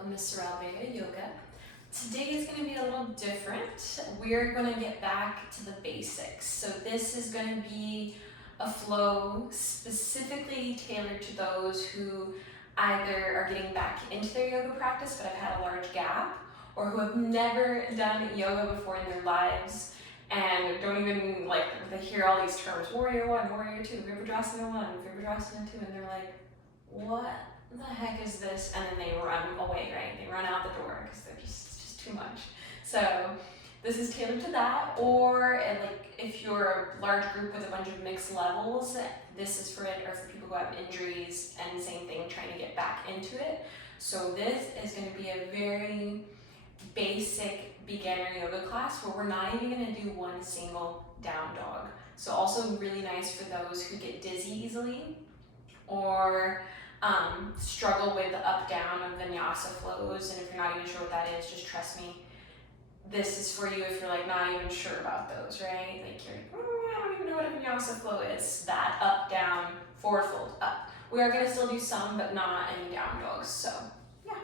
welcome to Sorrel Beya Yoga. Today is going to be a little different. We're going to get back to the basics. So this is going to be a flow specifically tailored to those who either are getting back into their yoga practice but have had a large gap, or who have never done yoga before in their lives and don't even they hear all these terms, warrior one, warrior two, Virabhadrasana one, Virabhadrasana two, and they're like, what the heck is this? And then they run away, right? They run out the door because they're it's just too much. So this is tailored to that, or if you're a large group with a bunch of mixed levels, this is for it, or for people who have injuries, and same thing, trying to get back into it. So this is going to be a very basic beginner yoga class where we're not even going to do one single down dog. So also really nice for those who get dizzy easily or struggle with the up down of vinyasa flows. And if you're not even sure what that is, just trust me, this is for you if you're not even sure about those, right? I don't even know what a vinyasa flow is. That up down forward fold up. We are going to still do some, but not any down dogs. So yeah,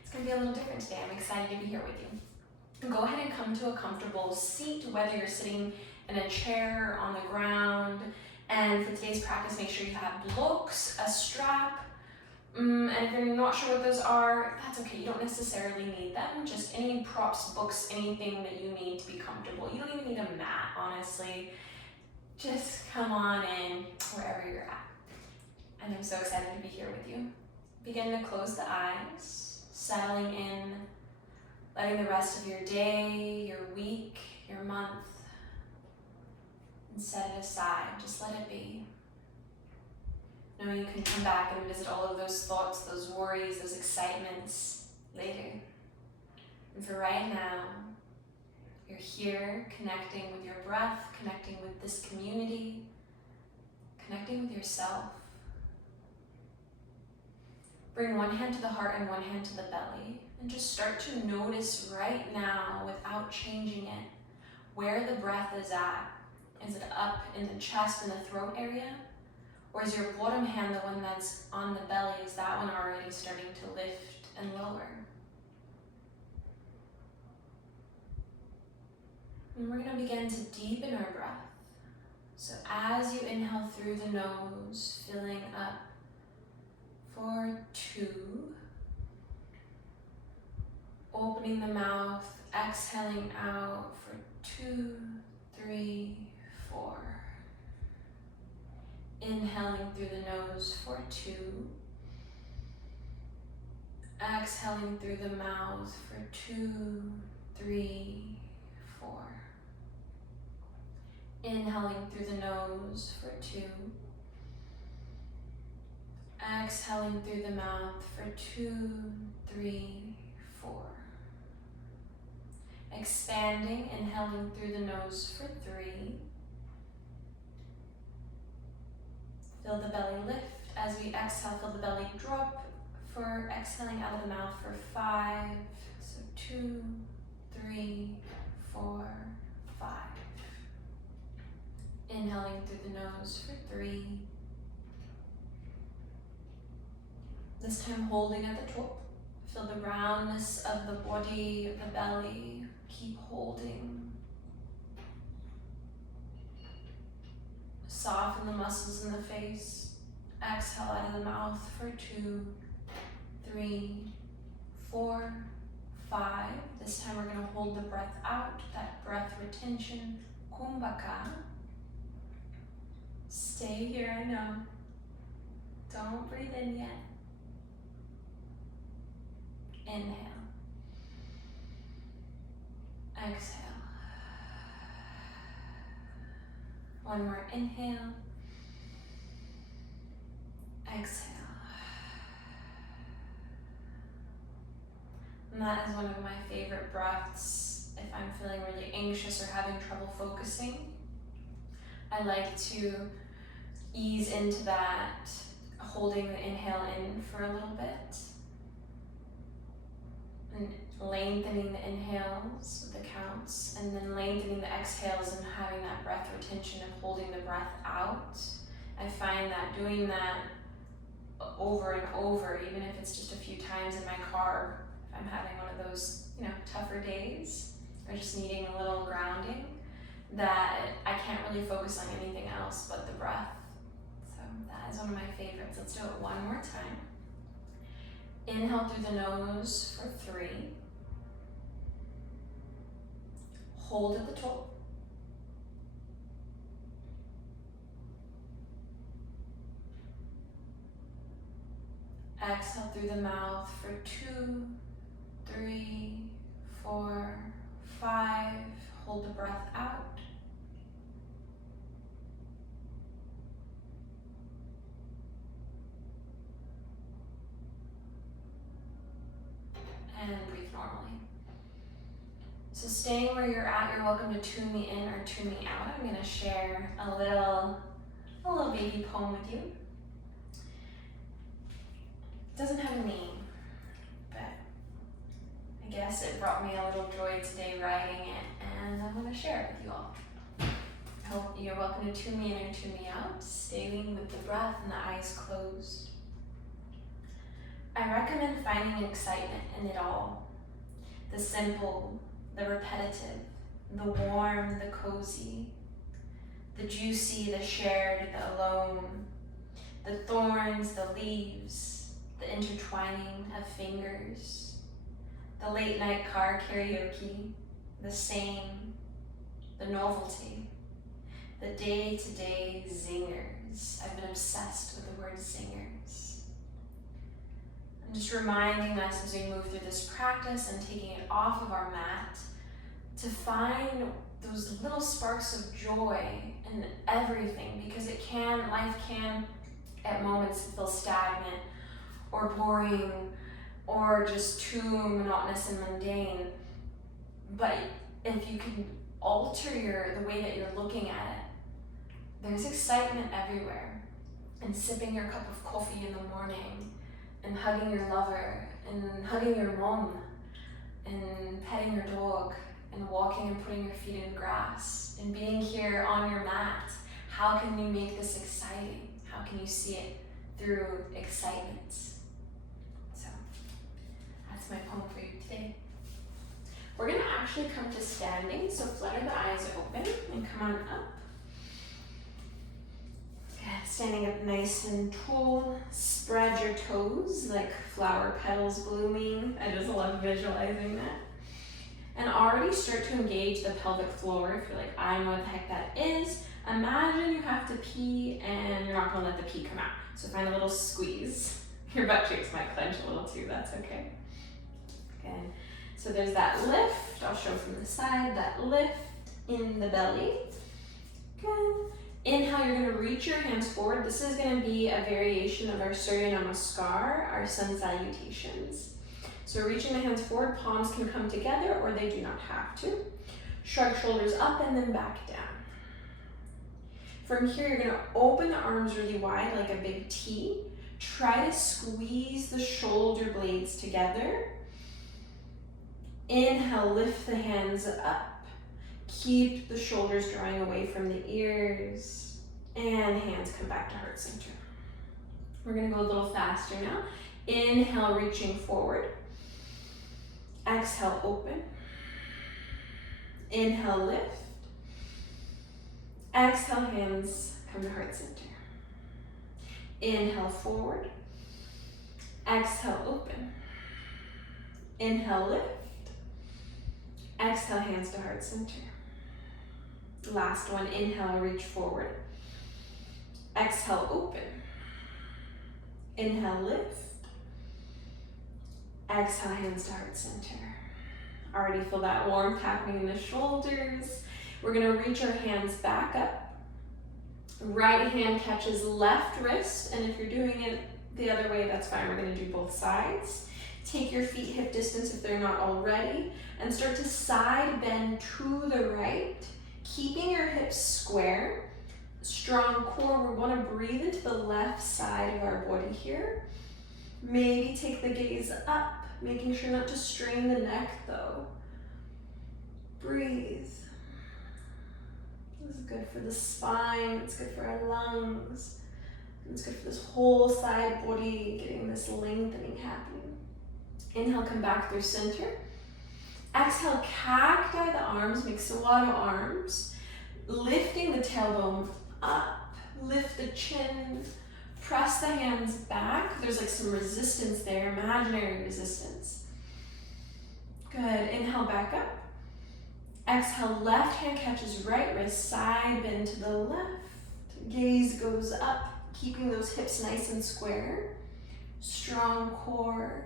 it's going to be a little different today. I'm excited to be here with you. Go ahead and come to a comfortable seat, whether you're sitting in a chair, on the ground. And for today's practice, make sure you have blocks, a strap, and if you're not sure what those are, that's okay. You don't necessarily need them. Just any props, books, anything that you need to be comfortable. You don't even need a mat, honestly. Just come on in wherever you're at. And I'm so excited to be here with you. Begin to close the eyes, settling in, letting the rest of your day, your week, your month, and set it aside. Just let it be. Knowing you can come back and visit all of those thoughts, those worries, those excitements later. And for right now, you're here connecting with your breath, connecting with this community, connecting with yourself. Bring one hand to the heart and one hand to the belly, and just start to notice right now, without changing it, where the breath is at. Is it up in the chest and the throat area? Or is your bottom hand the one that's on the belly? Is that one already starting to lift and lower? And we're going to begin to deepen our breath. So as you inhale through the nose, filling up for 2. Opening the mouth, exhaling out for 2, 3, 4. Inhaling through the nose for 2. Exhaling through the mouth for 2, 3, 4. Inhaling through the nose for 2. Exhaling through the mouth for 2, 3, 4. Expanding, inhaling through the nose for 3. Feel the belly lift. As we exhale, feel the belly drop for exhaling out of the mouth for 5. So 2, 3, 4, 5. Inhaling through the nose for 3. This time holding at the top. Feel the roundness of the body, of the belly. Keep holding. Soften the muscles in the face. Exhale out of the mouth for 2, 3, 4, 5. This time we're going to hold the breath out, that breath retention, kumbhaka. Stay here, I know. Don't breathe in yet. Inhale. Exhale. One more inhale. Exhale. And that is one of my favorite breaths if I'm feeling really anxious or having trouble focusing. I like to ease into that, holding the inhale in for a little bit. And lengthening the inhales, the counts, and then lengthening the exhales and having that breath retention of holding the breath out. I find that doing that over and over, even if it's just a few times in my car, I'm having one of those, tougher days, or just needing a little grounding, that I can't really focus on anything else but the breath. So that is one of my favorites. Let's do it one more time. Inhale through the nose for 3. Hold at the top. Exhale through the mouth for 2, 3, 4, 5. Hold the breath out. And breathe normally. So staying where you're at, you're welcome to tune me in or tune me out. I'm going to share a little baby poem with you. It doesn't have a name, but I guess it brought me a little joy today writing it, and I'm going to share it with you all. I hope you're welcome to tune me in or tune me out, staying with the breath and the eyes closed. I recommend finding excitement in it all. The simple, the repetitive, the warm, the cozy, the juicy, the shared, the alone, the thorns, the leaves, the intertwining of fingers, the late night car karaoke, the same, the novelty, the day-to-day zingers. I've been obsessed with the word zingers. I'm just reminding us as we move through this practice and taking it off of our mat to find those little sparks of joy in everything, because life can at moments feel stagnant or boring or just too monotonous and mundane. But if you can alter the way that you're looking at it, there's excitement everywhere. And sipping your cup of coffee in the morning, and hugging your lover, and hugging your mom, and petting your dog, and walking and putting your feet in grass, and being here on your mat. How can you make this exciting? How can you see it through excitement? So that's my poem for you today. We're going to actually come to standing, so flutter the eyes open and come on up. Standing up nice and tall, spread your toes like flower petals blooming. I just love visualizing that. And already start to engage the pelvic floor. If you're like, I know what the heck that is, imagine you have to pee and you're not gonna let the pee come out. So find a little squeeze. Your butt cheeks might clench a little too, that's okay. Good. So there's that lift, I'll show from the side, that lift in the belly. Good. Inhale, you're going to reach your hands forward. This is going to be a variation of our Surya Namaskar, our sun salutations. So reaching the hands forward, palms can come together or they do not have to. Shrug shoulders up and then back down. From here, you're going to open the arms really wide like a big T. Try to squeeze the shoulder blades together. Inhale, lift the hands up. Keep the shoulders drawing away from the ears, and hands come back to heart center. We're going to go a little faster now. Inhale, reaching forward. Exhale, open. Inhale, lift. Exhale, hands come to heart center. Inhale, forward. Exhale, open. Inhale, lift. Exhale, hands to heart center. Last one, inhale, reach forward. Exhale, open. Inhale, lift. Exhale, hands to heart center. Already feel that warmth happening in the shoulders. We're gonna reach our hands back up. Right hand catches left wrist, and if you're doing it the other way, that's fine. We're gonna do both sides. Take your feet hip distance if they're not already, and start to side bend to the right, keeping your hips square. Strong core. We want to breathe into the left side of our body here. Maybe take the gaze up, making sure not to strain the neck though. Breathe. This is good for the spine, it's good for our lungs. It's good for this whole side body, getting this lengthening happening. Inhale, come back through center. Exhale, cacti the arms, make sawadha arms. Lifting the tailbone up, lift the chin, press the hands back. There's like some resistance there, imaginary resistance. Good, inhale back up. Exhale, left hand catches right wrist, side bend to the left. Gaze goes up, keeping those hips nice and square. Strong core.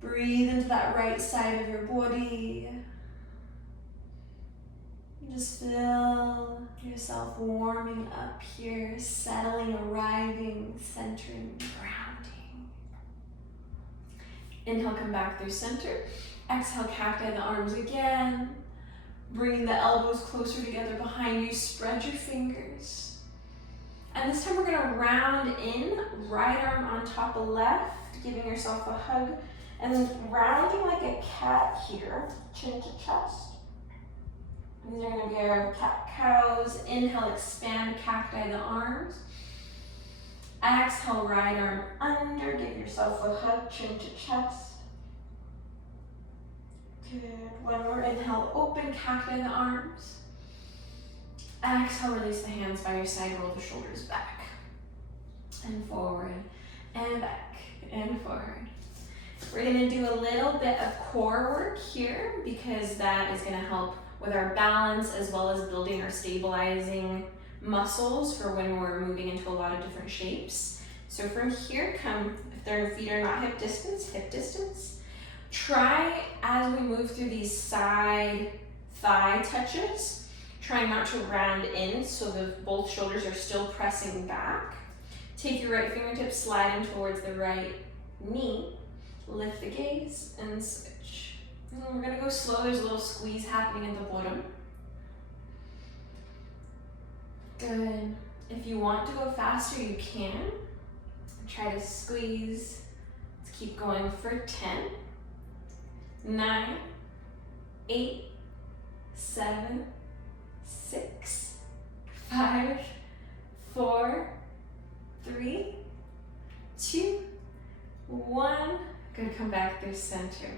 Breathe into that right side of your body. Just feel yourself warming up here, settling, arriving, centering, grounding. Inhale, come back through center. Exhale, cacti the arms again. Bringing the elbows closer together behind you, spread your fingers. And this time we're gonna round in, right arm on top of left, giving yourself a hug, and then rounding like a cat here, chin to chest. These are going to be our cat-cows. Inhale, expand, cacti the arms. Exhale, right arm under. Give yourself a hug, chin to chest. Good. One more. Inhale, open, cacti the arms. Exhale, release the hands by your side. Roll the shoulders back and forward and back and forward. We're going to do a little bit of core work here because that is going to help with our balance as well as building our stabilizing muscles for when we're moving into a lot of different shapes. So from here, come, if their feet are not hip distance. Try as we move through these side thigh touches, try not to round in so that both shoulders are still pressing back. Take your right fingertips, slide in towards the right knee, lift the gaze and switch. And we're gonna go slow. There's a little squeeze happening at the bottom. Good. If you want to go faster, you can. Try to squeeze. Let's keep going for 10, 9, 8, 7, 6, 5, 4, 3, 2, 1. Good, come back through center.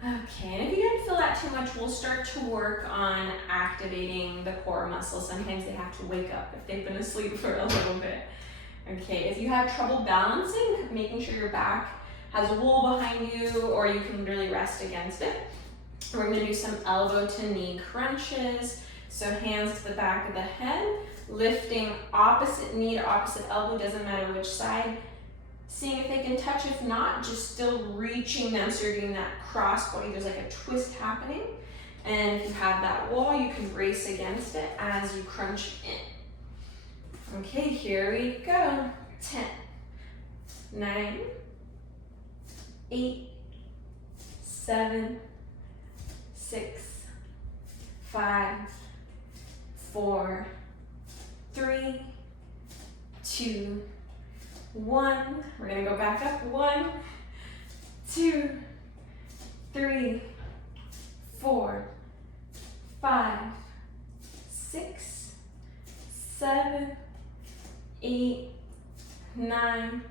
Okay, and if you didn't feel that too much, we'll start to work on activating the core muscles. Sometimes they have to wake up if they've been asleep for a little bit. Okay, if you have trouble balancing, making sure your back has a wall behind you or you can really rest against it. We're gonna do some elbow to knee crunches. So hands to the back of the head, lifting opposite knee to opposite elbow, doesn't matter which side. Seeing if they can touch, if not, just still reaching them so you're getting that cross body. There's like a twist happening. And if you have that wall, you can brace against it as you crunch in. Okay, here we go. 10, 9, 8, 7, 6, 5, 4, 3, 2, 1. We're gonna go back up. 1, 2, 3, 4, 5, 6, 7, 8, 9,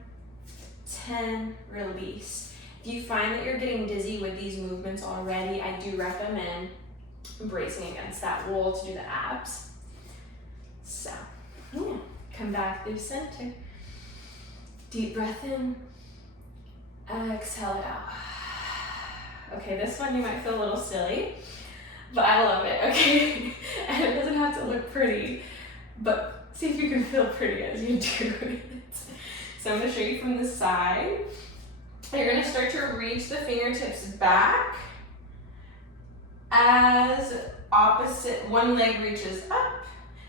10. Release. If you find that you're getting dizzy with these movements already, I do recommend bracing against that wall to do the abs. So, come back through center. Deep breath in, exhale it out. Okay, this one you might feel a little silly, but I love it, okay? And it doesn't have to look pretty, but see if you can feel pretty as you do it. So I'm gonna show you from the side. You're gonna start to reach the fingertips back as opposite, one leg reaches up,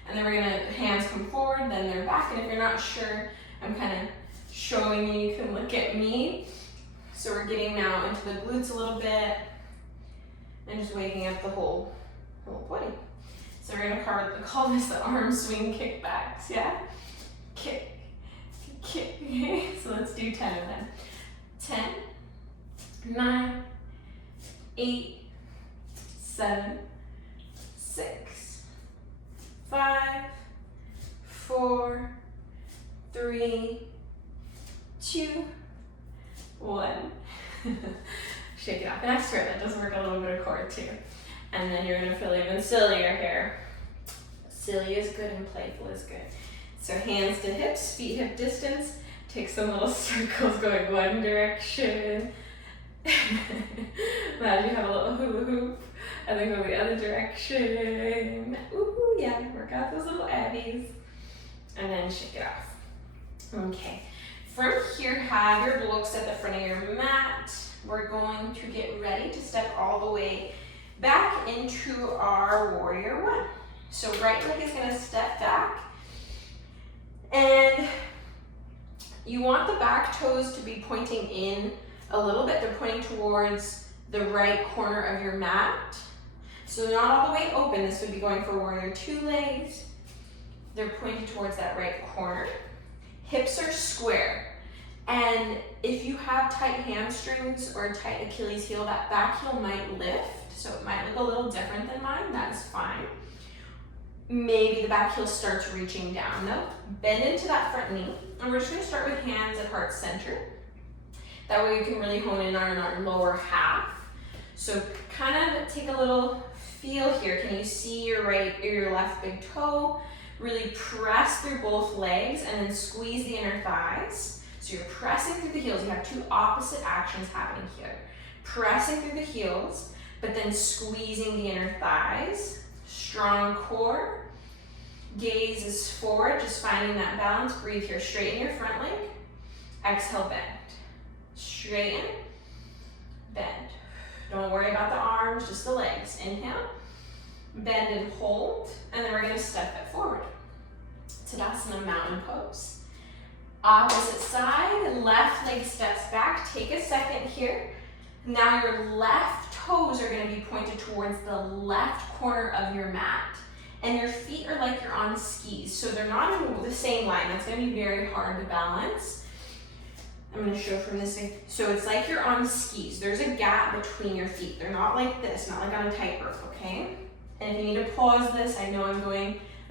and then we're gonna, hands come forward, then they're back, and if you're not sure, I'm kind of showing you, you can look at me. So we're getting now into the glutes a little bit, and just waking up the whole body. So we're gonna call this the arm swing kickbacks, yeah? Kick, kick, okay? So let's do 10 of them. 10, 9, 8, 7, 6, 5, 4, 3, 2, 1. Shake it off. And I swear that does work a little bit of core too. And then you're gonna feel even sillier here. Silly is good and playful is good. So hands to hips, feet hip distance. Take some little circles going one direction. Imagine you have a little hula hoop and then go the other direction. Ooh, yeah, work out those little abbies. And then shake it off. Okay, from here, have your blocks at the front of your mat. We're going to get ready to step all the way back into our warrior one. So right leg is gonna step back, and you want the back toes to be pointing in a little bit. They're pointing towards the right corner of your mat. So not all the way open. This would be going for warrior two legs. They're pointing towards that right corner. Hips are square. And if you have tight hamstrings or tight Achilles heel, that back heel might lift. So it might look a little different than mine. That is fine. Maybe the back heel starts reaching down though. Bend into that front knee. And we're just gonna start with hands at heart center. That way you can really hone in on our lower half. So kind of take a little feel here. Can you see your right or your left big toe? Really press through both legs and then squeeze the inner thighs. So you're pressing through the heels. You have two opposite actions happening here. Pressing through the heels, but then squeezing the inner thighs. Strong core. Gaze is forward, just finding that balance. Breathe here. Straighten your front leg. Exhale, bend. Straighten, bend. Don't worry about the arms, just the legs. Inhale, bend and hold, and then we're gonna step it forward. Tadasana, mountain pose. Opposite side, left leg steps back. Take a second here. Now your left toes are gonna be pointed towards the left corner of your mat. And your feet are like you're on skis. So they're not in the same line. That's gonna be very hard to balance. I'm gonna show from this thing. So it's like you're on skis. There's a gap between your feet. They're not like this, not like on a tightrope, okay? And if you need to pause this, I know I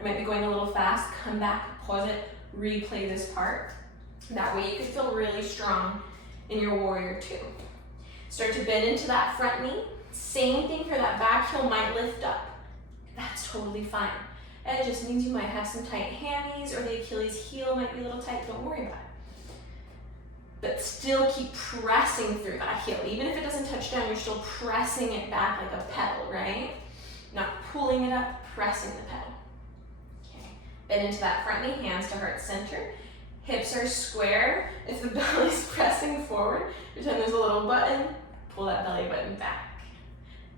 might be going a little fast. Come back, pause it, replay this part. That way you can feel really strong in your warrior two. Start to bend into that front knee. Same thing for that back heel might lift up. That's totally fine. And it just means you might have some tight hammies or the Achilles heel might be a little tight. Don't worry about it. But still keep pressing through that heel. Even if it doesn't touch down, you're still pressing it back like a pedal, right? Not pulling it up, pressing the pedal. Okay, bend into that front knee, hands to heart center. Hips are square. If the belly's pressing forward, pretend there's a little button, pull that belly button back.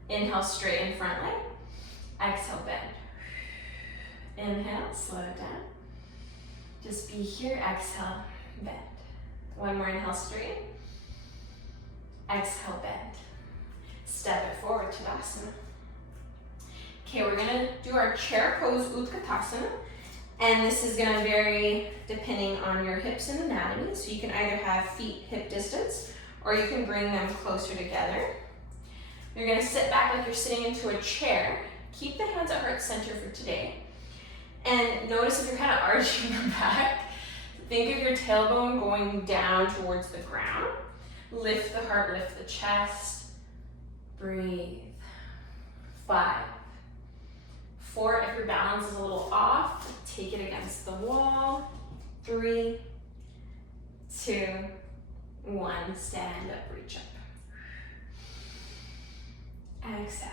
Inhale, straighten front leg. Exhale, bend. Inhale, slow it down. Just be here, exhale, bend. One more inhale, straighten. Exhale, bend. Step it forward, Tadasana. Okay, we're gonna do our chair pose, Utkatasana. And this is gonna vary depending on your hips and anatomy. So you can either have feet hip distance or you can bring them closer together. You're gonna sit back like you're sitting into a chair. Keep the hands at heart center for today. And notice if you're kind of arching your back, think of your tailbone going down towards the ground. Lift the heart, lift the chest. Breathe. 5, 4, if your balance is a little off, take it against the wall. 3, 2, 1, stand up, reach up. Exhale.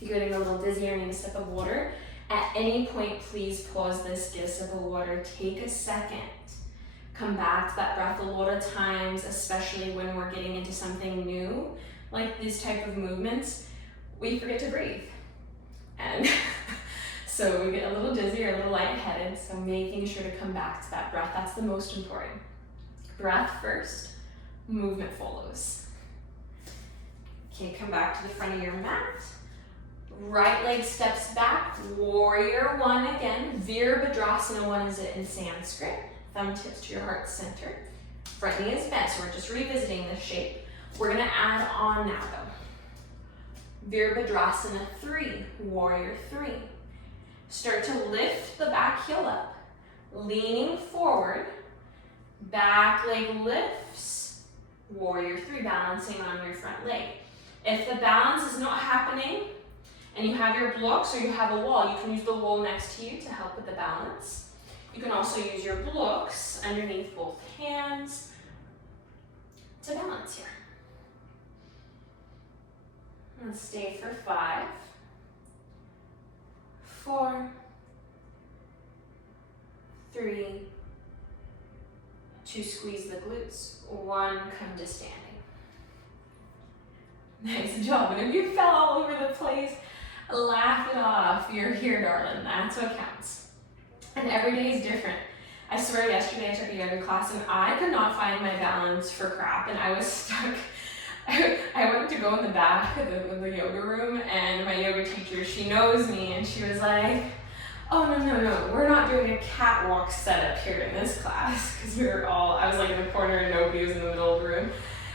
If you're getting a little dizzy or need a sip of water, at any point, please pause this, get a sip of water, take a second. Come back to that breath a lot of times, especially when we're getting into something new, like these type of movements, we forget to breathe. And so we get a little dizzy or a little lightheaded, so making sure to come back to that breath, that's the most important. Breath first, movement follows. Okay, come back to the front of your mat. Right leg steps back, warrior one again. Virabhadrasana one is it in Sanskrit. Thumb tips to your heart center. Front knee is bent, so we're just revisiting this shape. We're gonna add on now though. Virabhadrasana 3, warrior 3. Start to lift the back heel up, leaning forward, Back leg lifts, warrior three, balancing on your front leg. If the balance is not happening and you have your blocks or you have a wall, you can use the wall next to you to help with the balance. You can also use your blocks underneath both hands to balance here. And stay for 5, 4, 3, 2, squeeze the glutes, 1, come to standing. Nice job. And if you fell all over the place, laugh it off. You're here, darling. That's what counts. And every day is different. I swear yesterday I took a yoga class and I could not find my balance for crap and I was stuck. I went to go in the back of the yoga room and my yoga teacher, she knows me and she was like, oh no, we're not doing a catwalk setup here in this class, because I was like in the corner and nobody was in the middle of the room.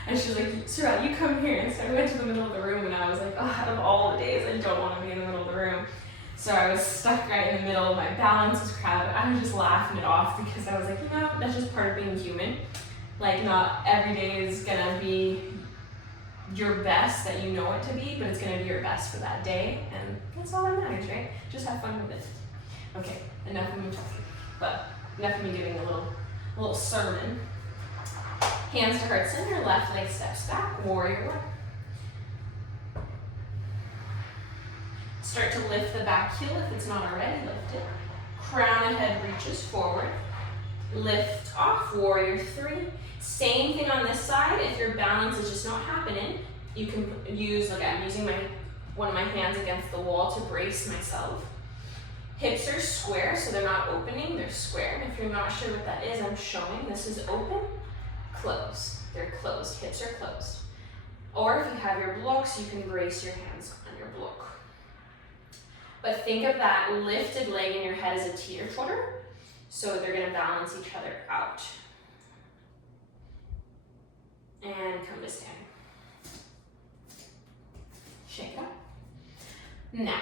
And she was like, Sorrel, you come here. And so I went to the middle of the room and I was like, oh, out of all the days, I don't want to be in the middle of the room. So I was stuck right in the middle, my balance was crap. I was just laughing it off because I was like, that's just part of being human. Like, not every day is gonna be your best that you know it to be, but it's gonna be your best for that day, and that's all that matters, right? Just have fun with it. Okay, enough of me talking, but enough of me giving a little sermon. Hands to heart center, left leg steps back, warrior one. Start to lift the back heel if it's not already lifted. Crown of head reaches forward. Lift off, warrior three. Same thing on this side. If your balance is just not happening, you can use, like I'm using one of my hands against the wall to brace myself. Hips are square, so they're not opening, they're square. And if you're not sure what that is, I'm showing. This is open, close. They're closed, hips are closed. Or if you have your blocks, you can brace your hands on your block. But think of that lifted leg in your head as a teeter-totter, so they're gonna balance each other out. And come to standing. Shake up. Now,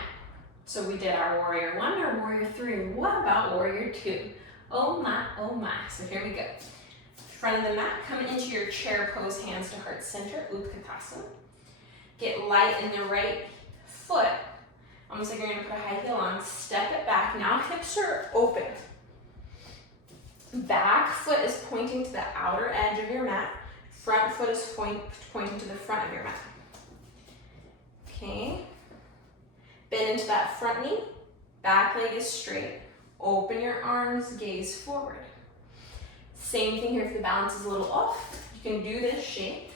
so we did our warrior one, our warrior three. What about warrior two? Oh my, oh my. So here we go. Front of the mat, come into your chair pose, hands to heart center, Utkatasana. Get light in the right foot. Almost like you're gonna put a high heel on. Step it back. Now hips are open. Back foot is pointing to the outer edge of your mat. Front foot is pointing to the front of your mat. Okay. Bend into that front knee. Back leg is straight. Open your arms, gaze forward. Same thing here if the balance is a little off. You can do this shape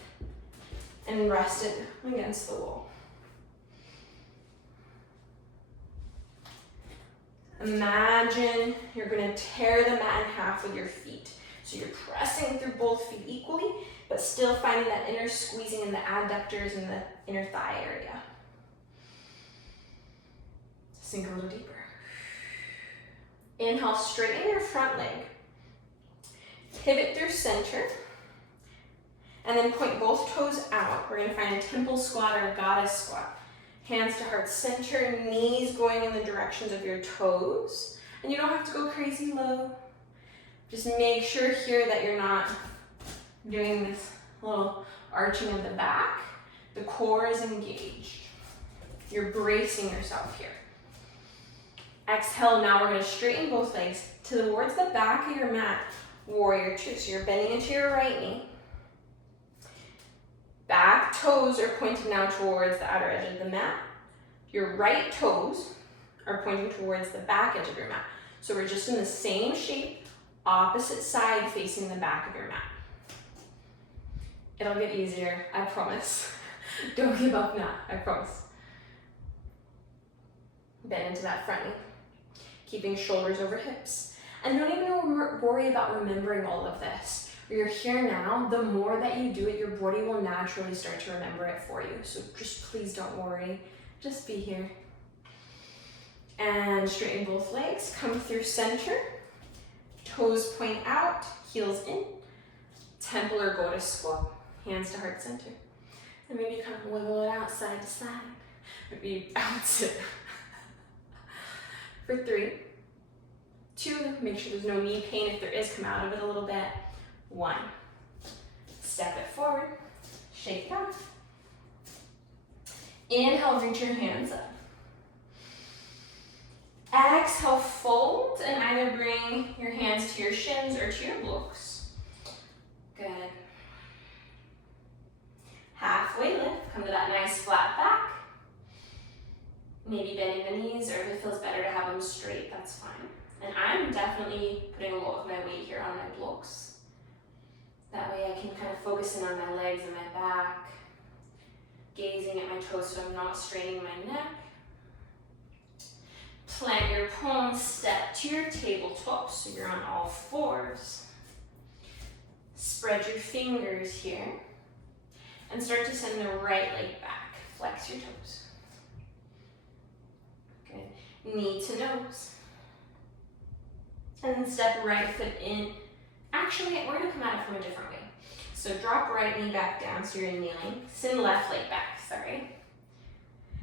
and rest it against the wall. Imagine you're gonna tear the mat in half with your feet. So you're pressing through both feet equally, but still finding that inner squeezing in the adductors and the inner thigh area. Sink a little deeper. Inhale, straighten your front leg. Pivot through center. And then point both toes out. We're gonna find a temple squat or a goddess squat. Hands to heart center, knees going in the directions of your toes. And you don't have to go crazy low. Just make sure here that you're not doing this little arching of the back. The core is engaged. You're bracing yourself here. Exhale, now we're gonna straighten both legs towards the back of your mat, warrior two. So you're bending into your right knee. Back toes are pointing now towards the outer edge of the mat. Your right toes are pointing towards the back edge of your mat. So we're just in the same shape, opposite side facing the back of your mat. It'll get easier, I promise. Don't give up now, I promise. Bend into that front knee. Keeping shoulders over hips. And don't even worry about remembering all of this. You're here now, the more that you do it, your body will naturally start to remember it for you. So just please don't worry, just be here. And straighten both legs, come through center. Toes point out, heels in. Temple or goddess squat, hands to heart center. And maybe you kind of wiggle it out side to side. Maybe you bounce it. For 3, 2, make sure there's no knee pain. If there is, come out of it a little bit. 1. Step it forward, shake it off. Inhale, reach your hands up. Exhale, fold, and either bring your hands to your shins or to your blocks. Good. Halfway lift, come to that nice flat back. Maybe bending the knees, or if it feels better to have them straight, that's fine. And I'm definitely putting a lot of my weight here on my blocks. That way I can kind of focus in on my legs and my back, gazing at my toes so I'm not straining my neck. Plant your palms, step to your tabletop, so you're on all fours. Spread your fingers here, and start to send the right leg back. Flex your toes. Good. Knee to nose. And then step right foot in. Actually, we're gonna come at it from a different way. So drop right knee back down, so you're kneeling. Send left leg back, sorry.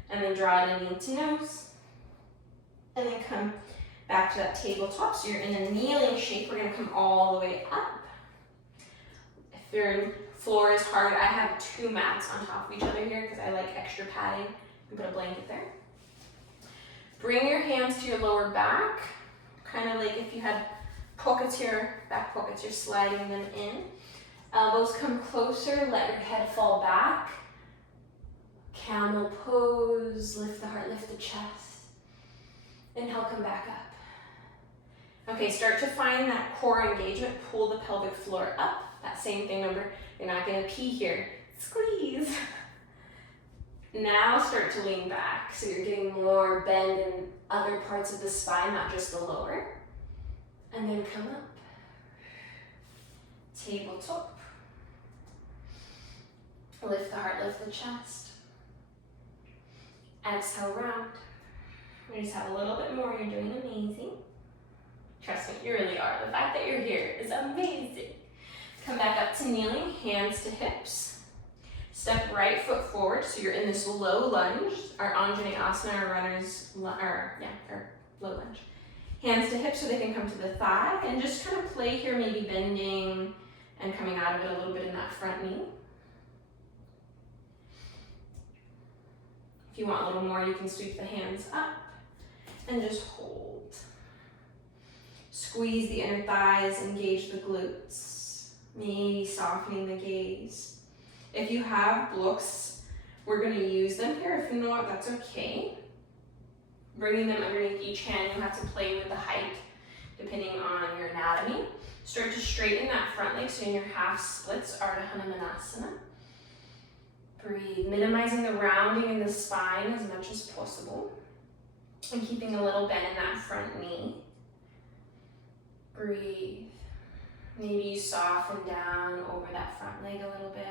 And then draw it in knee to nose. And then come back to that tabletop. So you're in a kneeling shape. We're gonna come all the way up. If your floor is hard, I have 2 mats on top of each other here because I like extra padding. You can put a blanket there. Bring your hands to your lower back. Kind of like if you had pockets here, back pockets, you're sliding them in. Elbows come closer, let your head fall back. Camel pose, lift the heart, lift the chest. Inhale, come back up. Okay, start to find that core engagement, pull the pelvic floor up. That same thing, remember, you're not gonna pee here. Squeeze. Now start to lean back, so you're getting more bend in other parts of the spine, not just the lower. And then come up. Tabletop. Lift the heart, lift the chest. Exhale, round. We just have a little bit more, you're doing amazing. Trust me, you really are. The fact that you're here is amazing. Come back up to kneeling, hands to hips. Step right foot forward, so you're in this low lunge, our Anjaneyasana, our runner's, or low lunge. Hands to hips so they can come to the thigh, and just kind of play here, maybe bending and coming out of it a little bit in that front knee. If you want a little more, you can sweep the hands up and just hold. Squeeze the inner thighs, engage the glutes, maybe softening the gaze. If you have blocks, we're gonna use them here. If not, that's okay. Bringing them underneath each hand, you have to play with the height depending on your anatomy. Start to straighten that front leg, so in your half splits, Ardha Hanumanasana. Breathe, minimizing the rounding in the spine as much as possible. And keeping a little bend in that front knee. Breathe. Maybe you soften down over that front leg a little bit.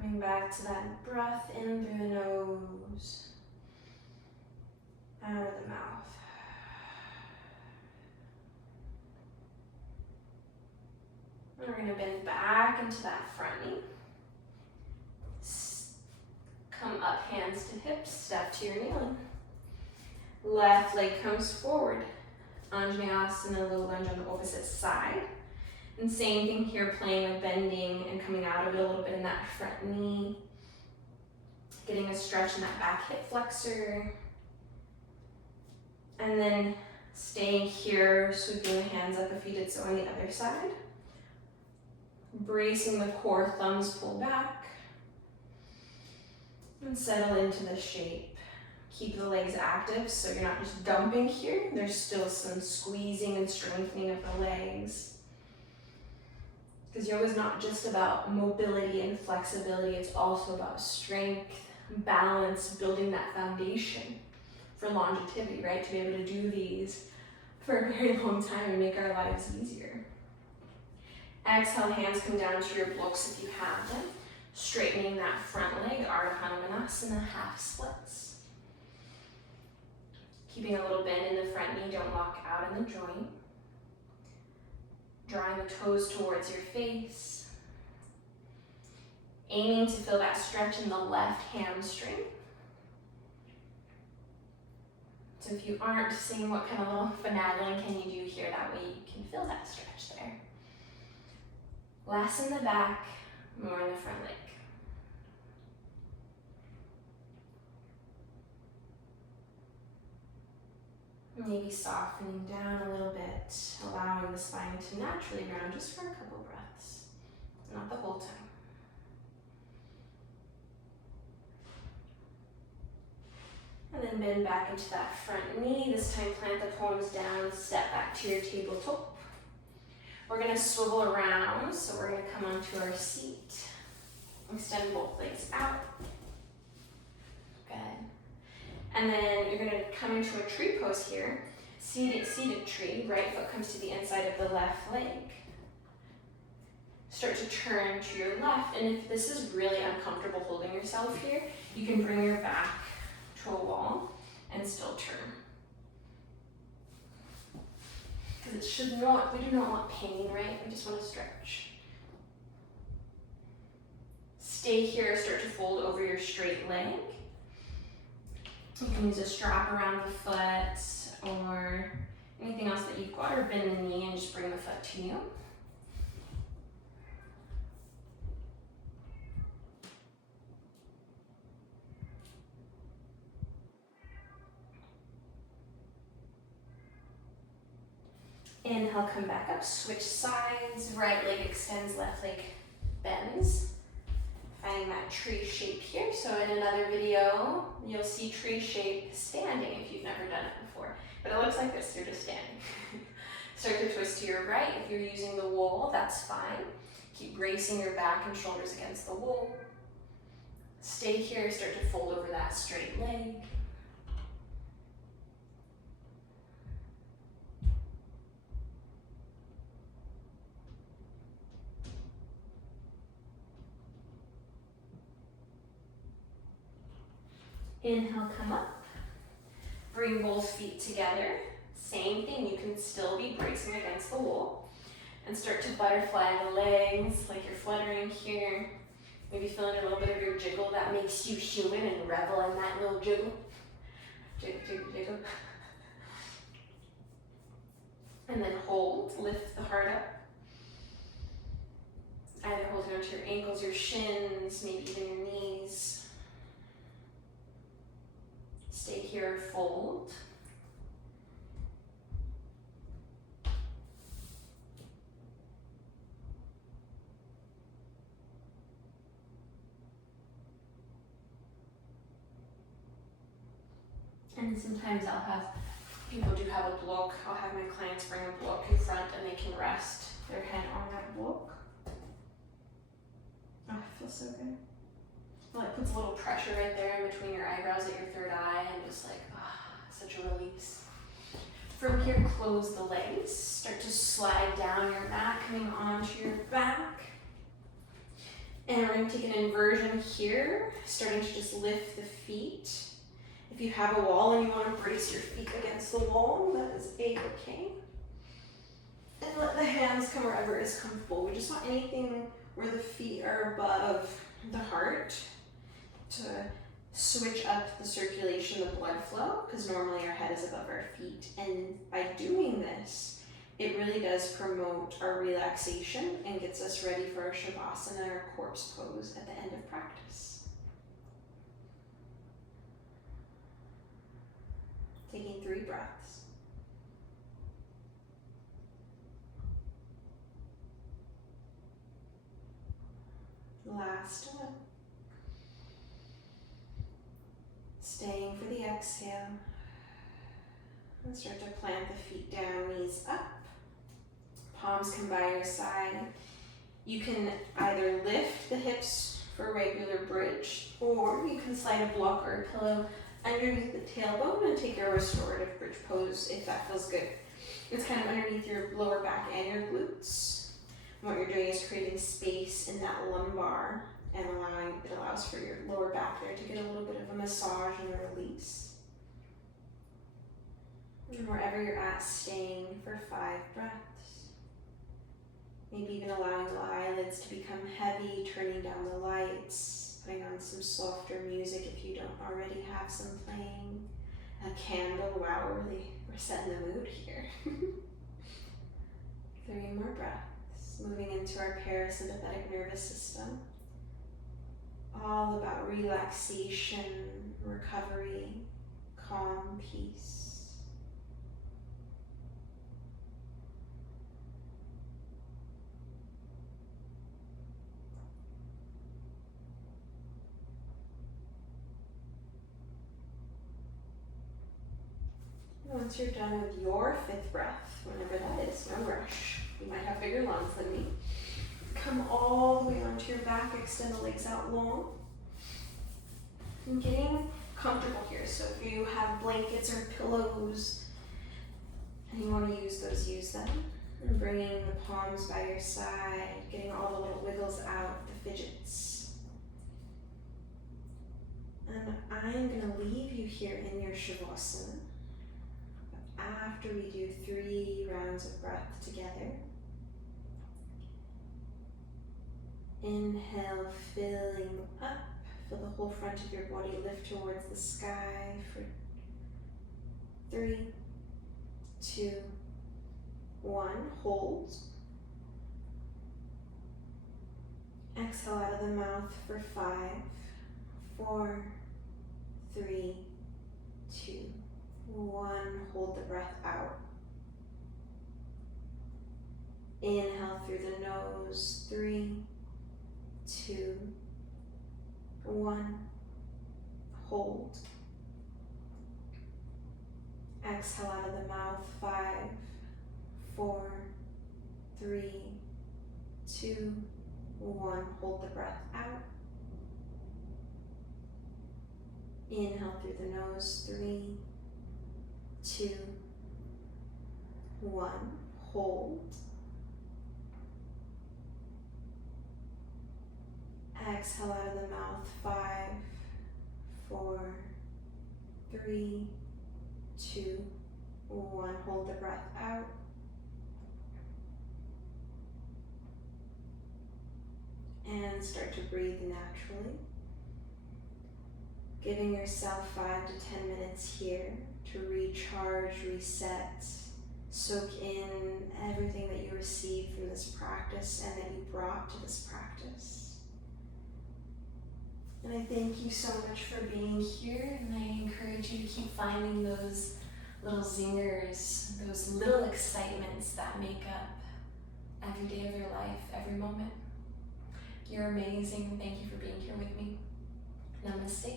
Coming back to that breath in through the nose, out of the mouth. And we're going to bend back into that front knee. Come up, hands to hips, step to your kneeling. Left leg comes forward. Anjaneyasana, low lunge on the opposite side. And same thing here, playing with bending and coming out of it a little bit in that front knee. Getting a stretch in that back hip flexor. And then staying here, sweeping the hands up if you did so on the other side. Bracing the core, thumbs pull back. And settle into the shape. Keep the legs active so you're not just dumping here. There's still some squeezing and strengthening of the legs. Because yoga is not just about mobility and flexibility, it's also about strength, balance, building that foundation for longevity, right? To be able to do these for a very long time and make our lives easier. Exhale, hands come down to your blocks if you have them. Straightening that front leg, Ardha Hanumanasana, half splits. Keeping a little bend in the front knee, don't lock out in the joint. Drawing the toes towards your face. Aiming to feel that stretch in the left hamstring. So if you aren't seeing what kind of little finagling can you do here, that way you can feel that stretch there. Less in the back, more in the front leg. Maybe softening down a little bit, allowing the spine to naturally round just for a couple breaths, not the whole time. And then bend back into that front knee. This time plant the palms down, step back to your tabletop. We're gonna swivel around, so we're gonna come onto our seat. Extend both legs out. Good. And then you're gonna come into a tree pose here. Seated tree, right foot comes to the inside of the left leg. Start to turn to your left, and if this is really uncomfortable holding yourself here, you can bring your back to a wall and still turn. Because it should not, we do not want pain, right? We just want to stretch. Stay here, start to fold over your straight leg. You can use a strap around the foot or anything else that you've got, or bend the knee and just bring the foot to you. Inhale, come back up, switch sides, right leg extends, left leg bends. Finding that tree shape here. So in another video, you'll see tree shape standing if you've never done it before. But it looks like this, you're just standing. Start to twist to your right. If you're using the wall, that's fine. Keep bracing your back and shoulders against the wall. Stay here, start to fold over that straight leg. Inhale, come up. Bring both feet together. Same thing, you can still be bracing against the wall. And start to butterfly the legs like you're fluttering here. Maybe feeling a little bit of your jiggle that makes you human and revel in that little jiggle. Jiggle, jiggle, jiggle. And then hold, lift the heart up. Either holding onto your ankles, your shins, maybe even your knees. Stay here, fold. And sometimes I'll have, people do have a block. I'll have my clients bring a block in front and they can rest their head on that block. Oh, it feels so good. Well, it puts a little pressure right there in between your eyebrows at your third eye and just like, such a release. From here, close the legs. Start to slide down your mat, coming onto your back. And we're going to take an inversion here, starting to just lift the feet. If you have a wall and you want to brace your feet against the wall, that is okay. And let the hands come wherever is comfortable. We just want anything where the feet are above the heart to switch up the circulation, the blood flow, because normally our head is above our feet. And by doing this, it really does promote our relaxation and gets us ready for our Shavasana, our corpse pose at the end of practice. Taking 3 breaths. Last one. Staying for the exhale. And start to plant the feet down, knees up. Palms come by your side. You can either lift the hips for a regular bridge, or you can slide a block or a pillow underneath the tailbone and take a restorative bridge pose if that feels good. It's kind of underneath your lower back and your glutes. And what you're doing is creating space in that lumbar and it allows for your lower back there to get a little bit of a massage and a release. And wherever you're at, staying for 5 breaths. Maybe even allowing the eyelids to become heavy, turning down the lights, putting on some softer music if you don't already have some playing, a candle. Wow, we're setting the mood here. 3 more breaths, moving into our parasympathetic nervous system. All about relaxation, recovery, calm, peace. Once you're done with your 5th breath, whenever that is, no rush. You might have bigger lungs than me. Come all the way onto your back, extend the legs out long. And getting comfortable here. So if you have blankets or pillows and you want to use those, use them. And bringing the palms by your side, getting all the little wiggles out, the fidgets. And I'm going to leave you here in your Shavasana. After we do 3 rounds of breath together, inhale, filling up, feel the whole front of your body lift towards the sky for 3, 2, 1, hold. Exhale out of the mouth for 5, 4, 3, 2, 1, hold the breath out. Inhale through the nose, 3, 2, 1, hold. Exhale out of the mouth, 5, 4, 3, 2, 1, hold the breath out. Inhale through the nose, 3, 2, 1, hold. Exhale out of the mouth, 5, 4, 3, 2, 1, hold the breath out. And start to breathe naturally. Giving yourself 5 to 10 minutes here to recharge, reset, soak in everything that you received from this practice and that you brought to this practice. And I thank you so much for being here, and I encourage you to keep finding those little zingers, those little excitements that make up every day of your life, every moment. You're amazing. Thank you for being here with me. Namaste.